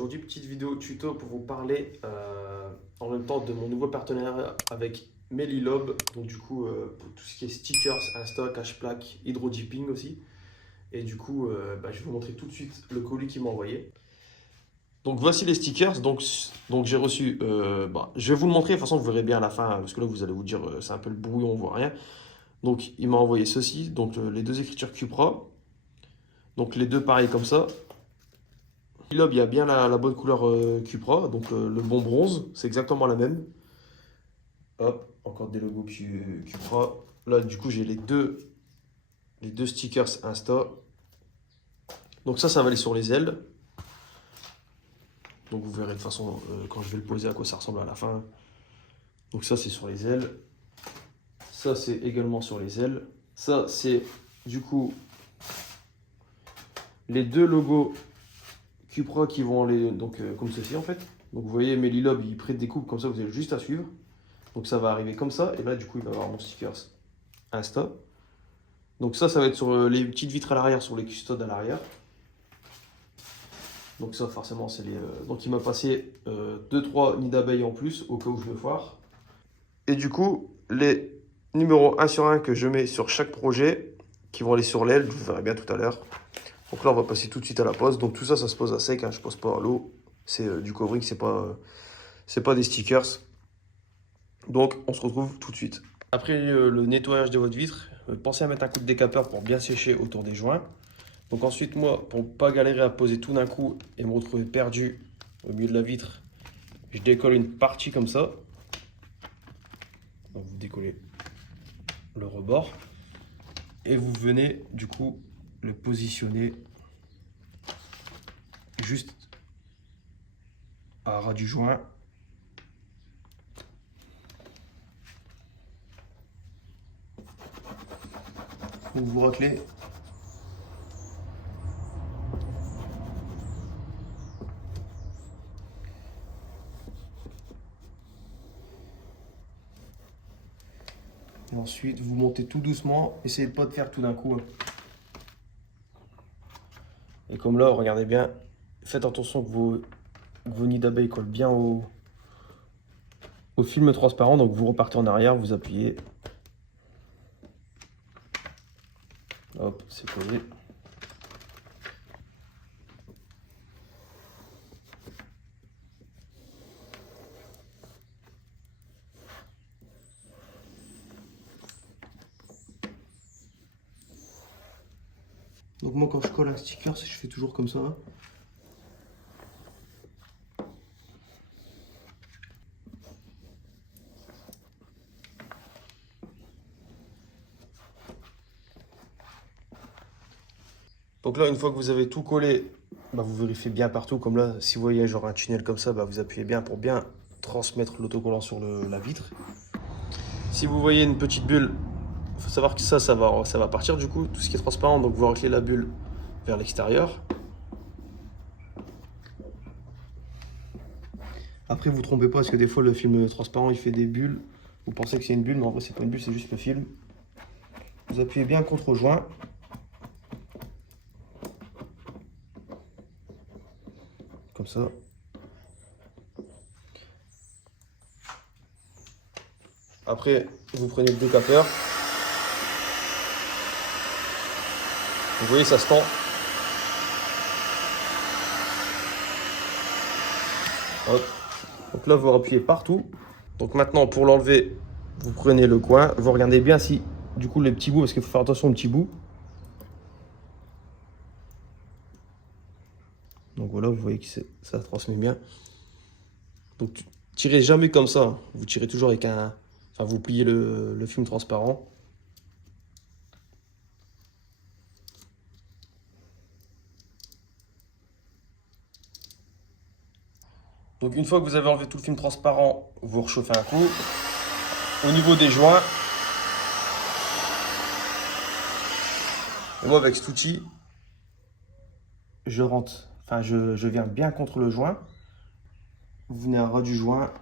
aujourd'hui, petite vidéo tuto pour vous parler en même temps de mon nouveau partenariat avec Melilob. Donc du coup, pour tout ce qui est stickers, Insta, cache plaque, hydro dipping aussi. Et du coup, je vais vous montrer tout de suite le colis qu'il m'a envoyé. Donc voici les stickers. Donc j'ai reçu, je vais vous le montrer. De toute façon, vous verrez bien à la fin, parce que là, vous allez vous dire, c'est un peu le brouillon, on voit rien. Donc il m'a envoyé ceci, donc les deux écritures Cupra. Donc les deux pareils comme ça. Lob, il y a bien la bonne couleur Cupra, donc le bon bronze, c'est exactement la même. Hop, encore des logos Cupra. Là, du coup, j'ai les deux stickers Insta. Donc ça va aller sur les ailes. Donc vous verrez de toute façon quand je vais le poser à quoi ça ressemble à la fin. Donc ça, c'est sur les ailes. Ça, c'est également sur les ailes. Ça, c'est du coup les deux logos Cupra qui vont aller comme ceci en fait. Donc vous voyez, Melilob, il prête des coupes comme ça, vous avez juste à suivre. Donc ça va arriver comme ça. Et là, du coup, il va y avoir mon stickers Insta. Donc ça va être sur les petites vitres à l'arrière, sur les custodes à l'arrière. Donc ça, forcément, c'est les... Donc il m'a passé 2-3 nids d'abeilles en plus, au cas où je me foire. Et du coup, les numéros 1 sur 1 que je mets sur chaque projet, qui vont aller sur l'aile, je vous verrai bien tout à l'heure. Donc là, on va passer tout de suite à la pose. Donc tout ça, ça se pose à sec, hein, je ne pose pas à l'eau. C'est du covering, c'est pas des stickers. Donc on se retrouve tout de suite. Après le nettoyage de votre vitre, pensez à mettre un coup de décapeur pour bien sécher autour des joints. Donc ensuite, moi, pour ne pas galérer à poser tout d'un coup et me retrouver perdu au milieu de la vitre, je décolle une partie comme ça. Donc vous décollez le rebord et vous venez du coup le positionner juste à ras du joint. Donc vous raclez. Et ensuite, vous montez tout doucement. Essayez de pas de faire tout d'un coup, hein. Et comme là, regardez bien, faites attention que vos nids d'abeilles collent bien au film transparent. Donc vous repartez en arrière, vous appuyez. Hop, c'est posé. Donc moi quand je colle un sticker, je fais toujours comme ça. Donc là, une fois que vous avez tout collé, vous vérifiez bien partout. Comme là, si vous voyez genre un tunnel comme ça, vous appuyez bien pour bien transmettre l'autocollant sur la vitre. Si vous voyez une petite bulle, il faut savoir que ça va partir du coup, tout ce qui est transparent. Donc vous raclez la bulle vers l'extérieur. Après, vous trompez pas parce que des fois le film transparent il fait des bulles. Vous pensez que c'est une bulle, mais en vrai c'est pas une bulle, c'est juste le film. Vous appuyez bien contre au joint. Comme ça. Après, vous prenez le décapeur. Vous voyez, ça se tend. Hop. Donc là, vous appuyez partout. Donc maintenant, pour l'enlever, vous prenez le coin. Vous regardez bien si, du coup, les petits bouts, parce qu'il faut faire attention aux petits bouts. Donc voilà, vous voyez que ça transmet bien. Donc tirez jamais comme ça. Vous tirez toujours avec un... Enfin, vous pliez le film transparent. Donc une fois que vous avez enlevé tout le film transparent, vous rechauffez un coup. Au niveau des joints, et moi avec cet outil, je rentre, je viens bien contre le joint. Vous venez à ras du joint.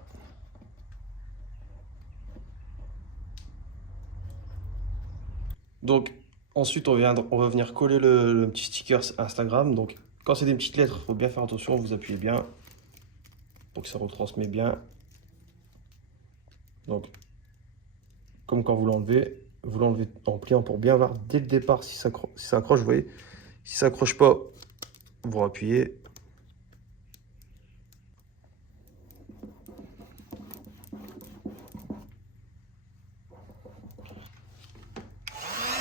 Donc ensuite on va venir coller le petit sticker Instagram. Donc Quand c'est des petites lettres, il faut bien faire attention, vous appuyez bien pour que ça retransmet bien. Donc, comme quand vous l'enlevez en pliant pour bien voir dès le départ si ça accroche, vous voyez. Si ça accroche pas, vous rappuyez.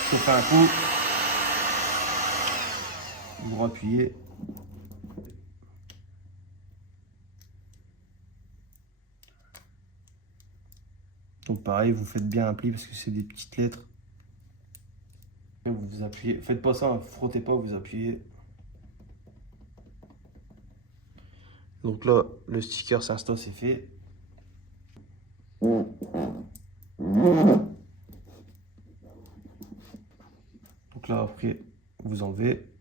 Chauffez un coup, vous rappuyez. Donc pareil, vous faites bien un pli parce que c'est des petites lettres. Et vous appuyez. Faites pas ça, hein, frottez pas, vous appuyez. Donc là, le sticker Insta c'est fait. Donc là après, vous enlevez.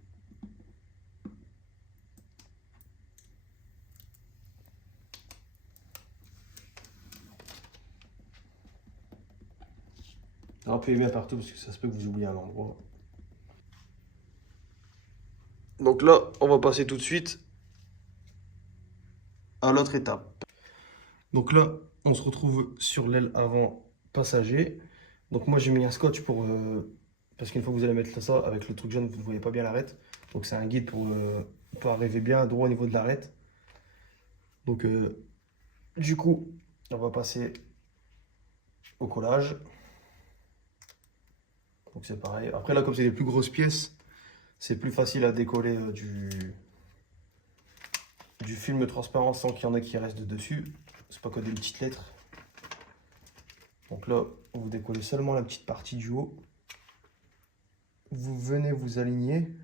Appuyez bien partout parce que ça se peut que vous oubliez un endroit. Donc là, on va passer tout de suite à l'autre étape. Donc là, on se retrouve sur l'aile avant passager. Donc moi, j'ai mis un scotch pour... parce qu'une fois que vous allez mettre ça, avec le truc jaune, vous ne voyez pas bien l'arête. Donc c'est un guide pour arriver bien droit au niveau de l'arête. Donc du coup, on va passer au collage. Donc c'est pareil. Après là, comme c'est les plus grosses pièces, c'est plus facile à décoller du film transparent sans qu'il y en ait qui restent dessus. C'est pas que des petites lettres. Donc là, vous décollez seulement la petite partie du haut. Vous venez vous aligner.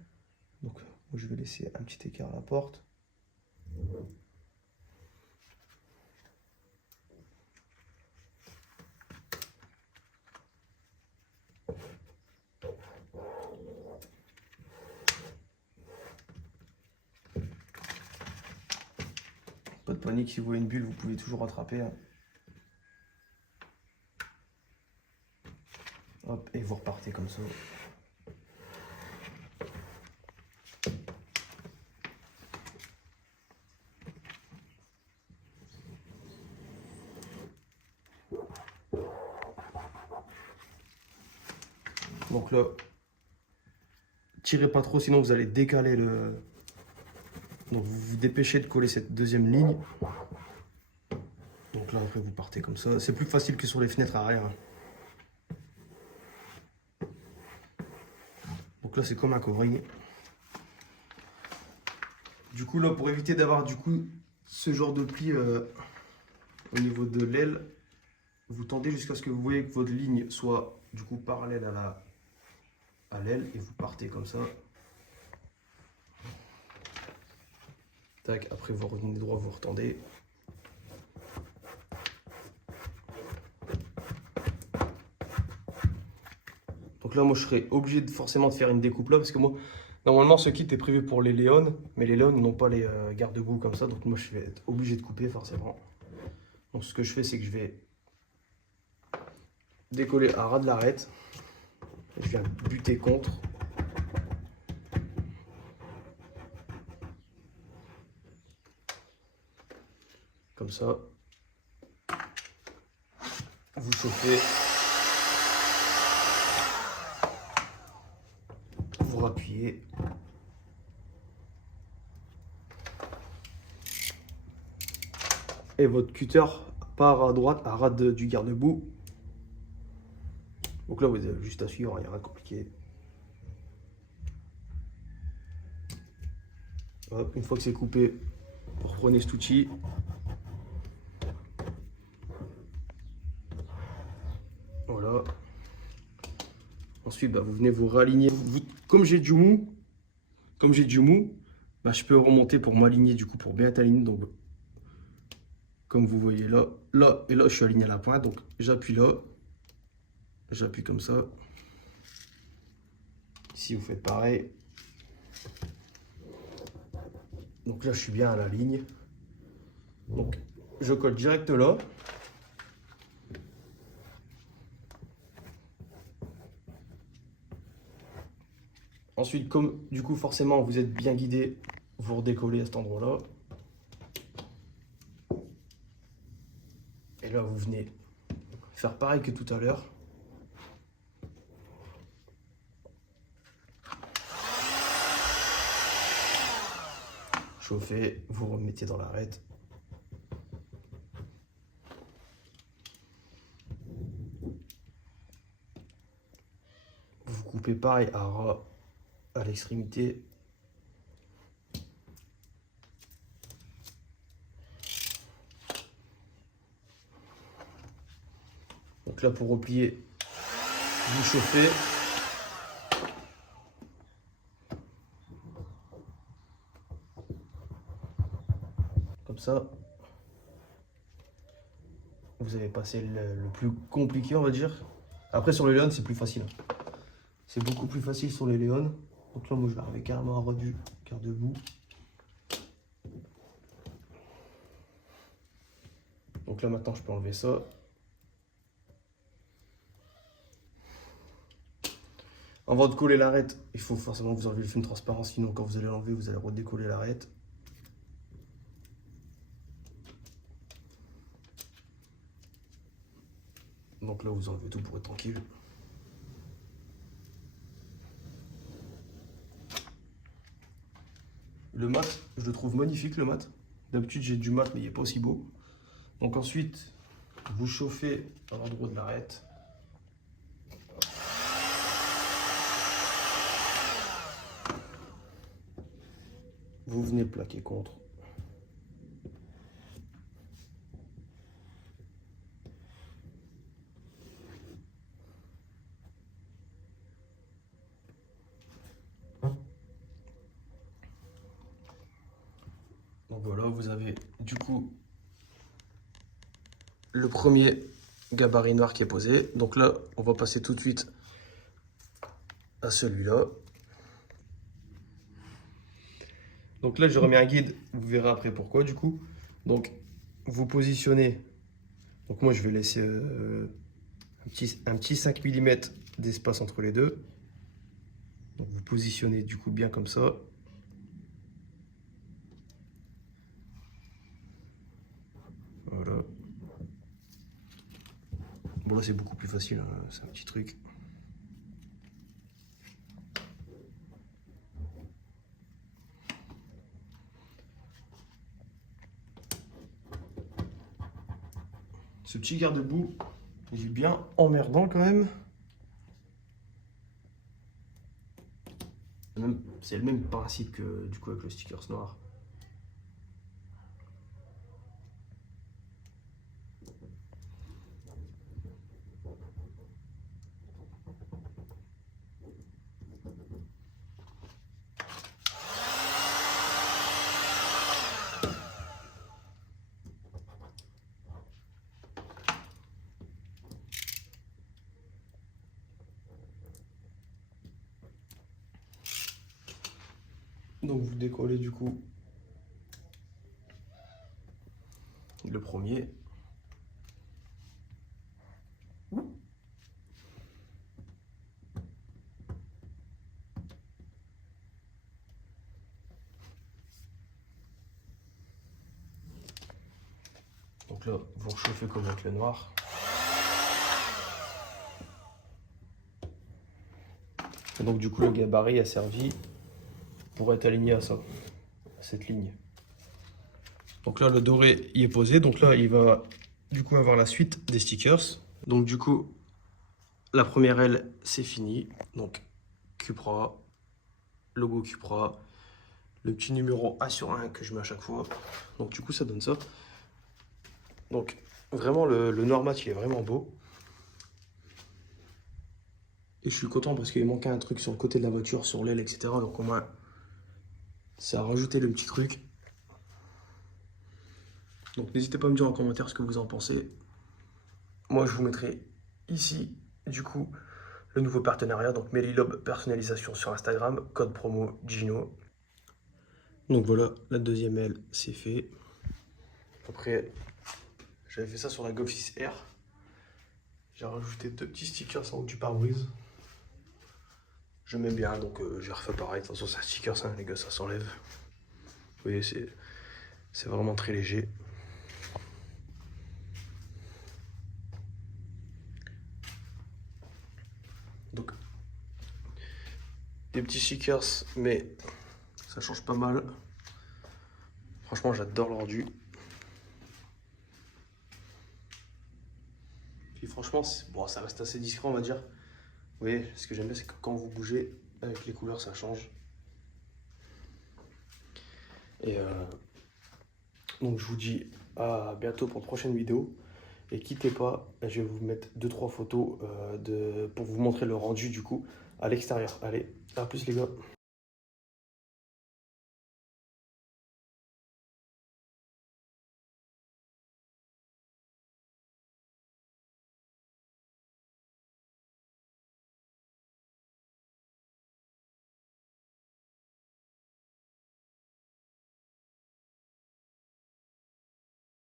Donc je vais laisser un petit écart à la porte. Pas de panique, si vous voyez une bulle, vous pouvez toujours rattraper. Hein. Hop, et vous repartez comme ça. Donc là, tirez pas trop, sinon vous allez décaler le... Donc vous vous dépêchez de coller cette deuxième ligne. Donc là, après, vous partez comme ça. C'est plus facile que sur les fenêtres arrière. Donc là, c'est comme un covering. Du coup, là, pour éviter d'avoir du coup ce genre de pli au niveau de l'aile, vous tendez jusqu'à ce que vous voyez que votre ligne soit du coup parallèle à l'aile et vous partez comme ça. Tac, après vous revenez droit, vous retendez. Donc là, moi, je serais obligé forcément de faire une découpe là parce que moi, normalement, ce kit est prévu pour les Léon, mais les Léon n'ont pas les garde-boue comme ça, donc moi, je vais être obligé de couper forcément. Donc ce que je fais, c'est que je vais décoller à ras de l'arête. Je viens buter contre. Comme ça. Vous chauffez. Vous rappuyez. Et votre cutter part à droite, à ras du garde-boue. Donc là, vous avez juste à suivre, il n'y a rien de compliqué. Hop, une fois que c'est coupé, vous reprenez cet outil. Voilà. Ensuite, vous venez vous réaligner. Comme j'ai du mou, je peux remonter pour m'aligner du coup, pour bien être aligné. Donc, comme vous voyez là, là et là, je suis aligné à la pointe. Donc, j'appuie là, j'appuie comme ça. Ici, vous faites pareil. Donc là, je suis bien à la ligne. Donc, je colle direct là. Ensuite, comme du coup, forcément, vous êtes bien guidé, vous redécollez à cet endroit-là. Et là, vous venez faire pareil que tout à l'heure. Chauffez, vous remettez dans l'arête. Vous coupez pareil à ras à l'extrémité. Donc là, pour replier, vous chauffez. Comme ça, vous avez passé le plus compliqué, on va dire. Après, sur les Léon, c'est plus facile. C'est beaucoup plus facile sur les Léon. Donc là, moi, je vais arriver carrément à ras du garde-boue. Donc là, maintenant, je peux enlever ça. Avant de coller l'arête, il faut forcément vous enlever le film transparent, sinon quand vous allez l'enlever, vous allez redécoller l'arête. Donc là, vous enlevez tout pour être tranquille. Le mat, je le trouve magnifique, le mat. D'habitude, j'ai du mat, mais il n'est pas aussi beau. Donc ensuite, vous chauffez à l'endroit de l'arête. Vous venez le plaquer contre. Donc voilà, vous avez du coup le premier gabarit noir qui est posé. Donc là, on va passer tout de suite à celui-là. Donc là, je remets un guide, vous verrez après pourquoi du coup. Donc, vous positionnez. Donc moi, je vais laisser un petit 5 mm d'espace entre les deux. Donc vous positionnez du coup bien comme ça. Voilà. Bon là, c'est beaucoup plus facile, hein, c'est un petit truc. Ce petit garde-boue, il est bien emmerdant quand même. C'est le même principe que du coup avec le stickers noir. Donc vous décollez du coup le premier. Donc là, vous rechauffez comme avec le noir. Et donc du coup, le gabarit a servi pour être aligné à ça, à cette ligne. Donc là, le doré y est posé. Donc là, il va du coup avoir la suite des stickers. Donc du coup, la première aile, c'est fini. Donc Cupra, logo Cupra, le petit numéro A sur 1 que je mets à chaque fois. Donc du coup, ça donne ça. Donc vraiment, le noir mat, il est vraiment beau. Et je suis content parce qu'il manquait un truc sur le côté de la voiture, sur l'aile, etc. Donc au moins, ça a rajouté le petit truc. Donc n'hésitez pas à me dire en commentaire ce que vous en pensez. Moi, je vous mettrai ici, du coup, le nouveau partenariat. Donc Melilob personnalisation sur Instagram, code promo Gino. Donc voilà, la deuxième aile, c'est fait. Après, j'avais fait ça sur la Golf 6R. J'ai rajouté 2 petits stickers en haut du pare-brise. Je m'aime bien, donc j'ai refait pareil. De toute façon, c'est un sticker, ça, les gars, ça s'enlève. voyez, c'est vraiment très léger. Donc, des petits stickers, mais ça change pas mal. Franchement, j'adore l'ordu. Puis franchement, bon, ça reste assez discret, on va dire. Vous voyez, ce que j'aime bien, c'est que quand vous bougez, avec les couleurs, ça change. Et donc, je vous dis à bientôt pour une prochaine vidéo. Et quittez pas, je vais vous mettre 2-3 photos pour vous montrer le rendu du coup à l'extérieur. Allez, à plus les gars.